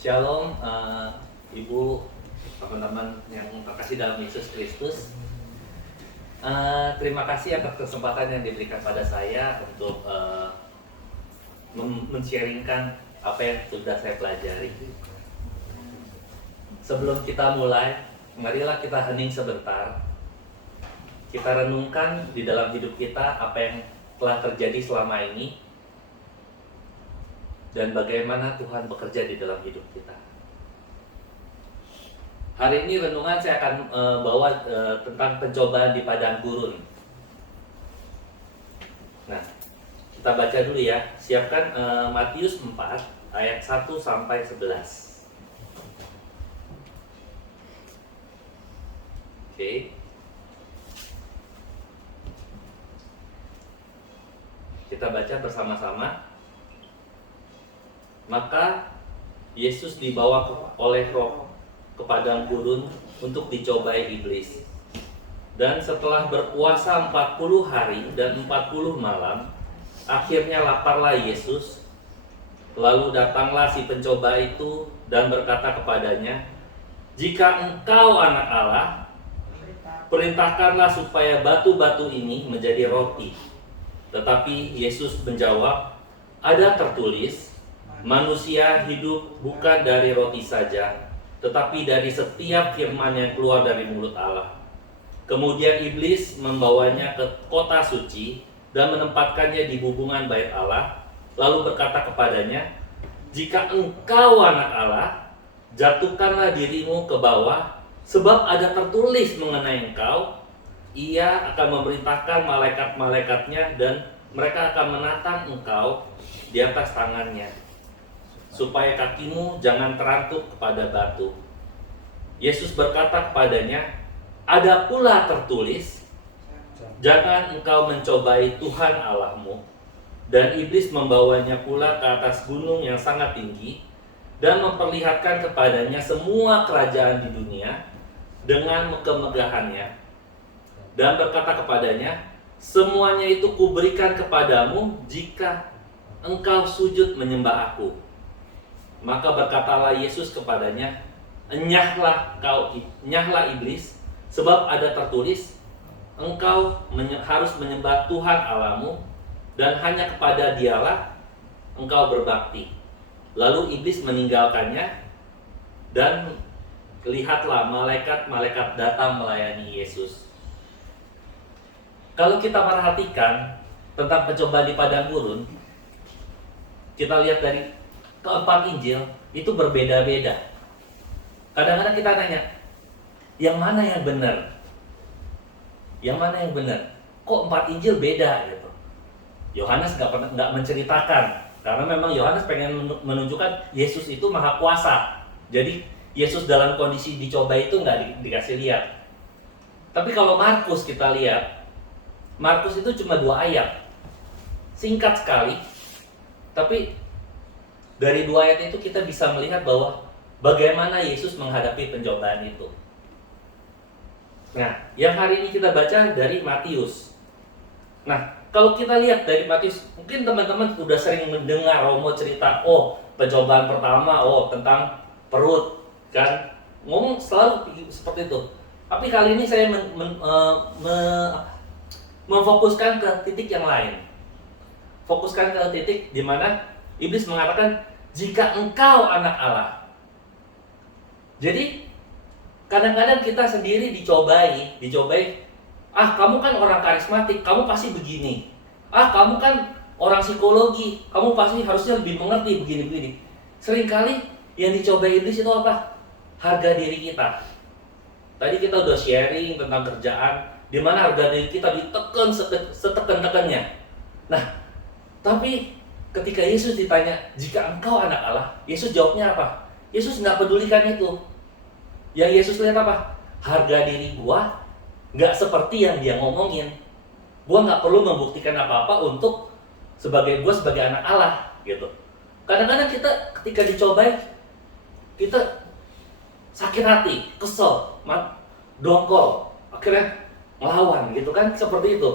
Shalom, Ibu, teman-teman yang terkasih dalam Yesus Kristus. Terima kasih atas kesempatan yang diberikan pada saya untuk men-sharingkan apa yang sudah saya pelajari. Sebelum kita mulai, marilah kita hening sebentar. Kita renungkan di dalam hidup kita apa yang telah terjadi selama ini dan bagaimana Tuhan bekerja di dalam hidup kita. Hari ini renungan saya akan bawa tentang pencobaan di padang gurun. Nah, kita baca dulu ya. Siapkan Matius 4 ayat 1 sampai 11. Oke. Kita baca bersama-sama. Maka Yesus dibawa oleh Roh ke padang gurun untuk dicobai iblis. Dan setelah berpuasa 40 hari dan 40 malam, akhirnya laparlah Yesus. Lalu datanglah si pencoba itu dan berkata kepadanya, "Jika engkau anak Allah, perintahkanlah supaya batu-batu ini menjadi roti." Tetapi Yesus menjawab, "Ada tertulis, manusia hidup bukan dari roti saja, tetapi dari setiap firman yang keluar dari mulut Allah." Kemudian iblis membawanya ke kota suci dan menempatkannya di hubungan bait Allah, lalu berkata kepadanya, "Jika engkau anak Allah, jatuhkanlah dirimu ke bawah, sebab ada tertulis mengenai engkau, Ia akan memerintahkan malaikat-malaikatnya dan mereka akan menatang engkau di atas tangannya, supaya kakimu jangan terantuk kepada batu." Yesus berkata kepadanya, "Ada pula tertulis, jangan engkau mencobai Tuhan Allahmu." Dan iblis membawanya pula ke atas gunung yang sangat tinggi dan memperlihatkan kepadanya semua kerajaan di dunia dengan kemegahannya, dan berkata kepadanya, "Semuanya itu kuberikan kepadamu jika engkau sujud menyembah aku." Maka berkatalah Yesus kepadanya, Enyahlah iblis, sebab ada tertulis, engkau harus menyembah Tuhan Allahmu, dan hanya kepada Dialah engkau berbakti." Lalu iblis meninggalkannya, dan lihatlah malaikat-malaikat datang melayani Yesus. Kalau kita perhatikan tentang pencobaan di padang gurun, kita lihat dari keempat Injil itu berbeda-beda. Kadang-kadang kita nanya, yang mana yang benar? Yang mana yang benar? Kok 4 Injil beda gitu? Yohanes nggak menceritakan, karena memang Yohanes pengen menunjukkan Yesus itu maha kuasa. Jadi Yesus dalam kondisi dicoba itu nggak dikasih lihat. Tapi kalau Markus kita lihat, Markus itu cuma 2 ayat, singkat sekali, tapi dari 2 ayat itu kita bisa melihat bahwa bagaimana Yesus menghadapi pencobaan itu. Nah, yang hari ini kita baca dari Matius. Nah, kalau kita lihat dari Matius, mungkin teman-teman udah sering mendengar Romo cerita, pencobaan pertama, tentang perut, kan? Ngomong selalu seperti itu. Tapi kali ini saya memfokuskan ke titik yang lain. Fokuskan ke titik di mana iblis mengatakan, "Jika engkau anak Allah." Jadi kadang-kadang kita sendiri dicobai, kamu kan orang karismatik, kamu pasti begini. Kamu kan orang psikologi, kamu pasti harusnya lebih mengerti begini-begini. Seringkali yang dicobai iblis itu apa? Harga diri kita. Tadi kita udah sharing tentang kerjaan, di mana harga diri kita ditekan setekan-tekannya. Nah, tapi ketika Yesus ditanya, "Jika engkau anak Allah," Yesus jawabnya apa? Yesus nggak pedulikan itu. Yang Yesus lihat apa? Harga diri gua nggak seperti yang dia ngomongin. Gua nggak perlu membuktikan apa-apa untuk sebagai anak Allah gitu. Kadang-kadang kita ketika dicobai, kita sakit hati, kesel, dongkol, akhirnya ngelawan gitu kan, seperti itu.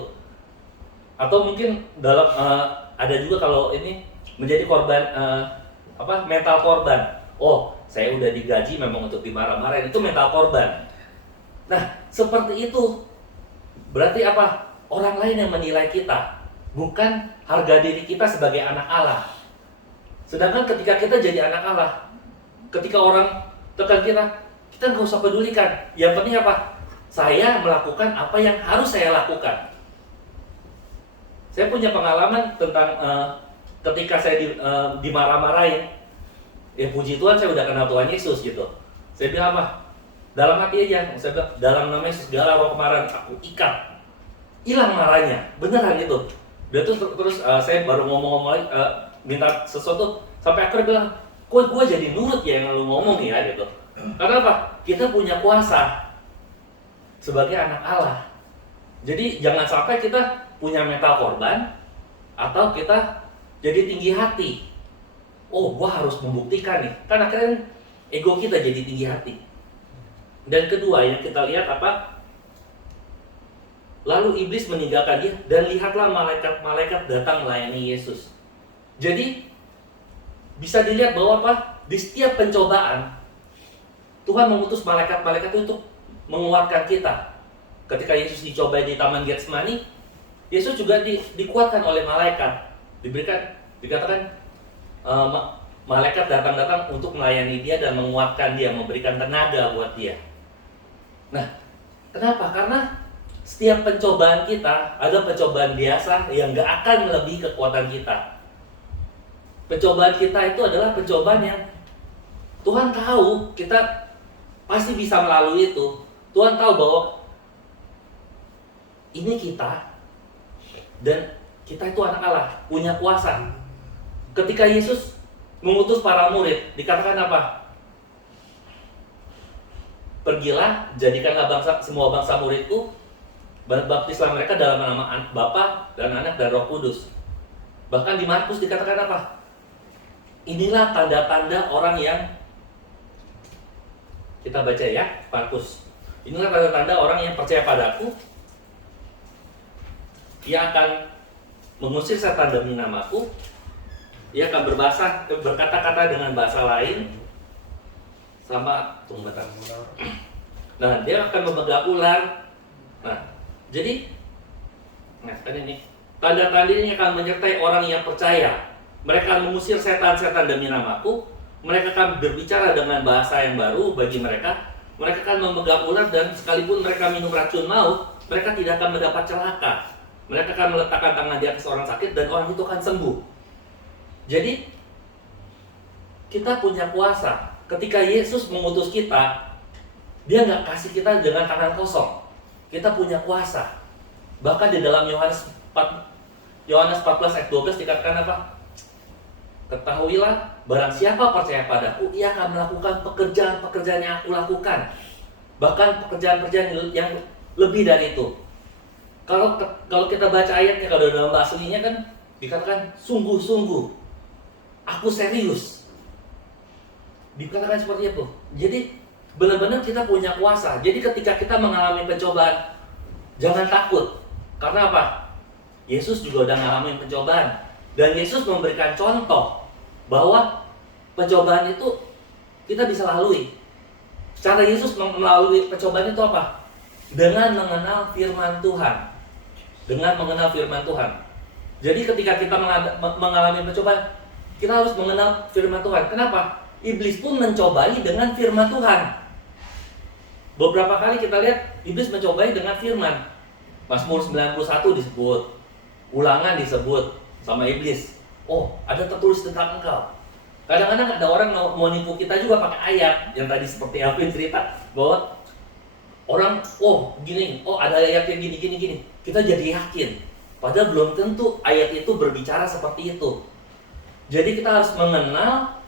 Atau mungkin dalam ada juga kalau ini menjadi korban mental korban. saya udah digaji memang untuk dimarah-marahin. Itu mental korban. Nah, seperti itu. Berarti apa? Orang lain yang menilai kita, bukan harga diri kita sebagai anak Allah. Sedangkan ketika kita jadi anak Allah, ketika orang tekan kita nggak usah pedulikan. Yang penting apa? Saya melakukan apa yang harus saya lakukan. Saya punya pengalaman tentang ketika saya dimarah-marahin. Ya puji Tuhan saya udah kenal Tuhan Yesus gitu. Saya bilang apa? Dalam hati aja, saya bilang dalam nama Yesus segala roh kemarahan aku ikat. Hilang marahnya, beneran itu. Dan terus saya baru ngomong-ngomong lagi, minta sesuatu sampai akhirnya bilang, kok gue jadi nurut ya yang lu ngomong ya gitu. Karena apa? Kita punya kuasa sebagai anak Allah. Jadi jangan sampai kita punya mental korban atau kita jadi tinggi hati. Oh, gua harus membuktikan nih. Kan akhirnya ego kita jadi tinggi hati. Dan kedua yang kita lihat apa? Lalu iblis meninggalkan dia dan lihatlah malaikat-malaikat datang melayani Yesus. Jadi bisa dilihat bahwa apa? Di setiap pencobaan Tuhan mengutus malaikat-malaikat itu untuk menguatkan kita. Ketika Yesus dicobai di Taman Getsemani, Yesus juga dikuatkan oleh malaikat. Dikatakan malaikat datang-datang untuk melayani dia dan menguatkan dia, memberikan tenaga buat dia. Nah, kenapa? Karena setiap pencobaan kita adalah pencobaan biasa yang gak akan melebihi kekuatan kita. Pencobaan kita itu adalah pencobaan yang Tuhan tahu kita pasti bisa melalui itu. Tuhan tahu bahwa ini kita dan kita itu anak Allah, punya kuasa. Ketika Yesus mengutus para murid, dikatakan apa? Pergilah, jadikanlah semua bangsa muridku, baptislah mereka dalam nama Bapa dan Anak dan Roh Kudus. Bahkan di Markus dikatakan apa? Inilah tanda-tanda orang yang kita baca ya, Markus. Inilah tanda-tanda orang yang percaya padaku. Ia akan mengusir setan demi namaku. Ia akan berkata-kata dengan bahasa lain. Tunggu bentar. Nah, dia akan memegang ular. Nah, jadi kan ini tanda-tanda ini akan menyertai orang yang percaya. Mereka akan mengusir setan-setan demi namaku. Mereka akan berbicara dengan bahasa yang baru bagi mereka. Mereka akan memegang ular dan sekalipun mereka minum racun maut, mereka tidak akan mendapat celaka. Mereka akan meletakkan tangan di atas orang sakit dan orang itu akan sembuh. Jadi kita punya kuasa. Ketika Yesus mengutus kita, dia nggak kasih kita dengan tangan kosong. Kita punya kuasa. Bahkan di dalam Yohanes 14 ayat 12 dikatakan apa? Ketahuilah, barang siapa percaya padaku, ia akan melakukan pekerjaan-pekerjaan yang aku lakukan. Bahkan pekerjaan-pekerjaan yang lebih dari itu. Kalau kita baca ayatnya, kalau dalam bahasa aslinya kan dikatakan sungguh-sungguh, aku serius. Dikatakan seperti itu. Jadi benar-benar kita punya kuasa. Jadi ketika kita mengalami pencobaan, jangan takut. Karena apa? Yesus juga udah ngalamin pencobaan. Dan Yesus memberikan contoh bahwa pencobaan itu kita bisa lalui. Cara Yesus melalui pencobaan itu apa? Dengan mengenal firman Tuhan. Dengan mengenal firman Tuhan. Jadi ketika kita mengalami pencobaan, kita harus mengenal firman Tuhan. Kenapa? Iblis pun mencobai dengan firman Tuhan. Beberapa kali kita lihat iblis mencobai dengan firman. Mazmur 91 disebut, Ulangan disebut sama iblis. Oh, ada tertulis tentang engkau. Kadang-kadang ada orang mau nipu kita juga pakai ayat yang tadi seperti Alvin cerita bahwa orang, ada ayat yang gini. Kita jadi yakin. Padahal belum tentu ayat itu berbicara seperti itu. Jadi kita harus mengenal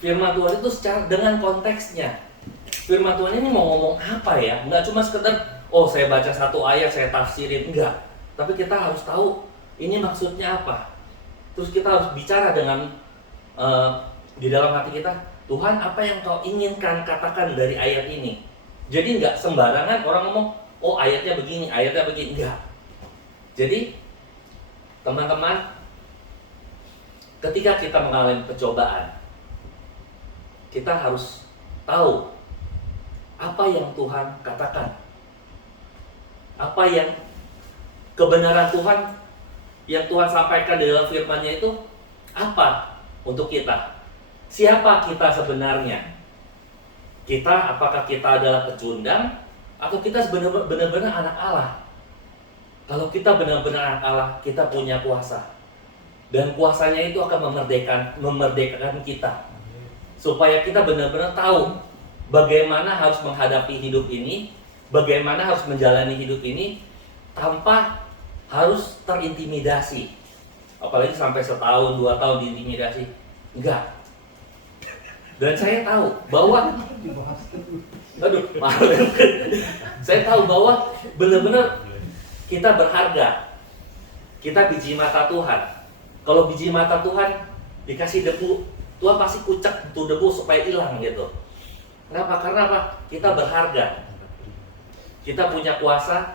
firman Tuhan itu secara dengan konteksnya. Firman Tuhan ini mau ngomong apa ya? Nggak cuma sekedar, saya baca satu ayat, saya tafsirin. Enggak. Tapi kita harus tahu ini maksudnya apa. Terus kita harus bicara dengan di dalam hati kita, Tuhan apa yang kau inginkan katakan dari ayat ini. Jadi nggak sembarangan orang ngomong, ayatnya begini, enggak. Jadi teman-teman, ketika kita mengalami pencobaan, kita harus tahu apa yang Tuhan katakan, apa yang kebenaran Tuhan yang Tuhan sampaikan di dalam firman-Nya itu apa untuk kita. Siapa kita sebenarnya? Apakah kita adalah pecundang atau kita benar-benar anak Allah? Kalau kita benar-benar anak Allah, kita punya kuasa. Dan kuasanya itu akan memerdekakan kita. Supaya kita benar-benar tahu bagaimana harus menghadapi hidup ini, bagaimana harus menjalani hidup ini tanpa harus terintimidasi. Apalagi sampai setahun, 2 tahun diintimidasi. Enggak. Dan saya tahu bahwa saya tahu bahwa benar-benar kita berharga. Kita biji mata Tuhan. Kalau biji mata Tuhan dikasih debu, Tuhan pasti kucek itu debu supaya hilang gitu. Kenapa? Karena apa? Kita berharga. Kita punya kuasa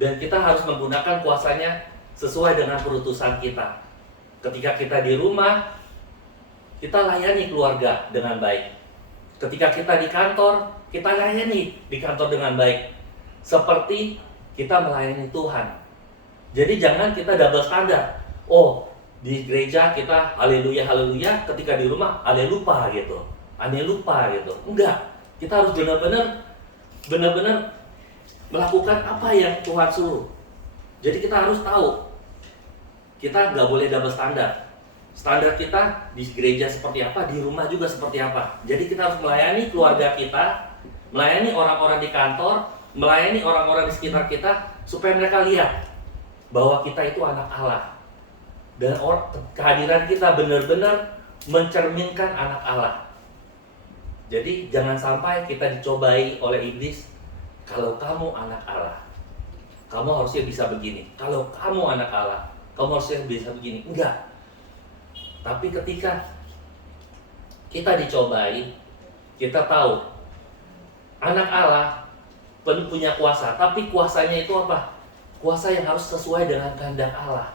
dan kita harus menggunakan kuasanya sesuai dengan perutusan kita. Ketika kita di rumah, kita layani keluarga dengan baik. Ketika kita di kantor, kita layani di kantor dengan baik. Seperti kita melayani Tuhan. Jadi jangan kita double standar. Oh, di gereja kita haleluya haleluya, ketika di rumah halelupa gitu. Aneh lupa gitu. Enggak. Kita harus benar-benar melakukan apa yang Tuhan suruh. Jadi kita harus tahu. Kita nggak boleh double standar. Standar kita di gereja seperti apa, di rumah juga seperti apa. Jadi kita harus melayani keluarga kita, melayani orang-orang di kantor, melayani orang-orang di sekitar kita, supaya mereka lihat bahwa kita itu anak Allah. Dan kehadiran kita benar-benar mencerminkan anak Allah. Jadi jangan sampai kita dicobai oleh iblis. Kalau kamu anak Allah, kamu harusnya bisa begini. Kalau kamu anak Allah, kamu harusnya bisa begini. Enggak. Tapi ketika kita dicobai, kita tahu anak Allah punya kuasa. Tapi kuasanya itu apa? Kuasa yang harus sesuai dengan kehendak Allah.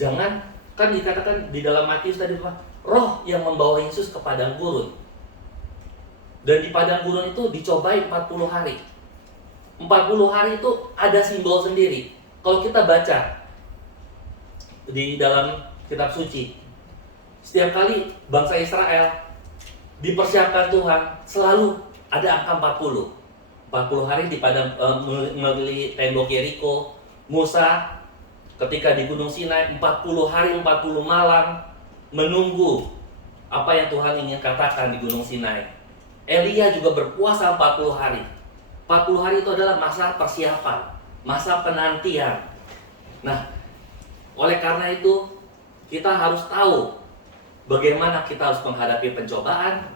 Jangan, kan dikatakan di dalam Matius tadi, roh yang membawa Yesus ke padang gurun. Dan di padang gurun itu dicobai 40 hari. 40 hari itu ada simbol sendiri. Kalau kita baca di dalam kitab suci, setiap kali bangsa Israel dipersiapkan Tuhan, selalu ada angka 40. 40 hari di padang melintasi tembok Yeriko. Musa ketika di Gunung Sinai 40 hari 40 malam menunggu apa yang Tuhan ingin katakan di Gunung Sinai. Elia juga berpuasa 40 hari. 40 hari itu adalah masa persiapan, masa penantian. Nah, oleh karena itu kita harus tahu bagaimana kita harus menghadapi pencobaan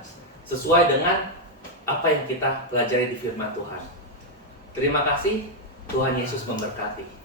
sesuai dengan apa yang kita pelajari di firman Tuhan. Terima kasih, Tuhan Yesus memberkati.